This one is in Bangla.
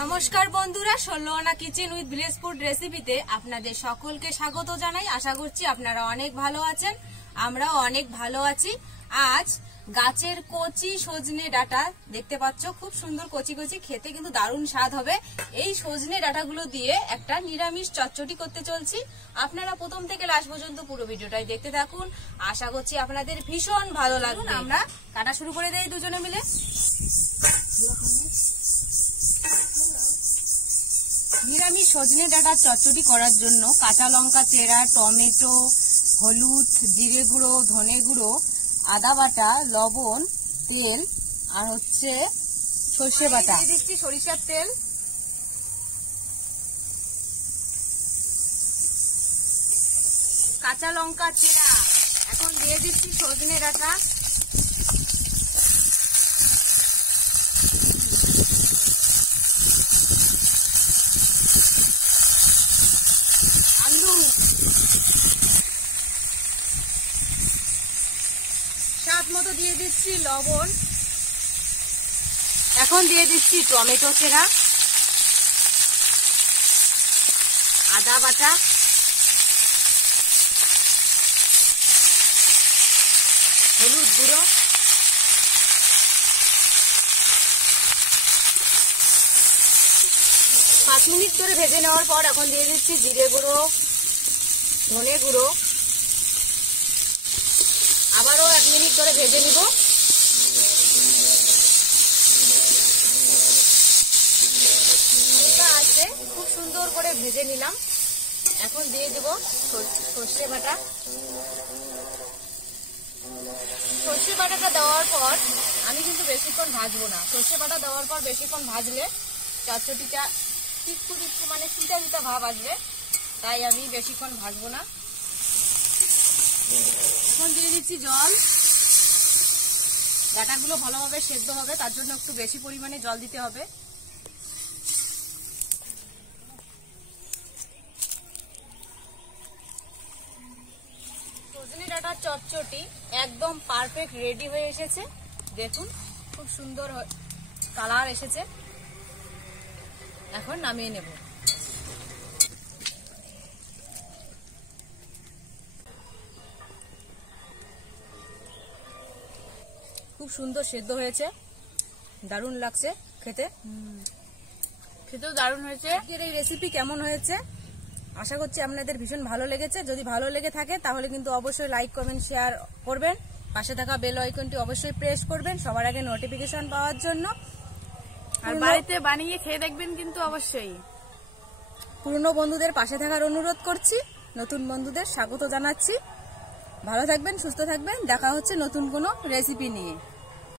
নমস্কার বন্ধুরা, 16 আনা কিচেন উইথ ভিলেজ ফুড রেসিপিতে আপনাদের সকলকে স্বাগত জানাই। আশা করছি আপনারা অনেক ভালো আছেন, আমরাও অনেক ভালো আছি। আজ গাছের কচি সজনে ডাঁটা দেখতে পাচ্ছ, খুব সুন্দর কচি কচি, খেতে কিন্তু দারুণ স্বাদ হবে। এই সজনে ডাঁটাগুলো দিয়ে একটা নিরামিষ চচ্চড়ি করতে চলছি। আপনারা প্রথম থেকে লাস্ট পর্যন্ত পুরো ভিডিওটাই দেখতে থাকুন, আশা করছি আপনাদের ভীষণ ভালো লাগবে। আমরা কাটা শুরু করে দেই দুজনে মিলে। নিরামিষ সজনে ডাঁটার চচ্চড়ি করার জন্য কাঁচা লঙ্কা চেরা, টমেটো, হলুদ, জিরে গুঁড়ো, ধনে গুঁড়ো, আদা বাটা, লবণ, তেল আর হচ্ছে সর্ষে বাটা। দিয়ে দিচ্ছি সরিষার তেল, কাঁচা লঙ্কা চেরা, এখন দিয়ে দিচ্ছি সজনে ডাঁটা, স্বাদ মতো দিয়ে দিচ্ছি লবণ, এখন দিয়ে দিচ্ছি টমেটো চেরা, আদা বাটা, হলুদ গুঁড়ো, 5 মিনিট ধরে ভেজে নেওয়ার পর এখন দিয়ে দিচ্ছি জিরে গুঁড়ো, ধনে গুঁড়ো, আবারও 1 মিনিট ধরে ভেজে নিব। আছে খুব সুন্দর করে ভেজে নিলাম। এখন দিয়ে দেব সর্ষে বাটা। সর্ষে বাটাটা দেওয়ার পর আমি কিন্তু বেশিক্ষণ ভাজবো না। সর্ষে বাটা দেওয়ার পর বেশিক্ষণ ভাজলে চচ্চড়িটা একটু মানে চিটা চিটা ভাব আসবে, তাই আমি বেশিক্ষণ ভাজবো না। এখন দিয়ে দিচ্ছি জল। ডাঁটাগুলো ভালোভাবে সেদ্ধ হবে, তার জন্য একটু বেশি পরিমাণে জল দিতে হবে। সজনে ডাঁটার চচ্চড়ি একদম পারফেক্ট রেডি হয়ে এসেছে। দেখুন খুব সুন্দর কালার এসেছে। এখন নামিয়ে নেব। খুব সুন্দর সেদ্ধ হয়েছে, দারুণ লাগছে খেতে। খেতেও দারুণ হয়েছে। এই রেসিপি কেমন হয়েছে আশা করছি আপনাদের ভীষণ ভালো লেগেছে। যদি ভালো লেগে থাকে তাহলে কিন্তু অবশ্যই লাইক, কমেন্ট, শেয়ার করবেন। পাশে থাকা বেল আইকনটি অবশ্যই প্রেস করবেন সবার আগে নোটিফিকেশন পাওয়ার জন্য। আর বাড়িতে বানিয়ে খেয়ে দেখবেন কিন্তু অবশ্যই। পুরনো বন্ধুদের পাশে থাকার অনুরোধ করছি, নতুন বন্ধুদের স্বাগত জানাচ্ছি। ভালো থাকবেন, সুস্থ থাকবেন। দেখা হচ্ছে নতুন কোনো রেসিপি নিয়ে।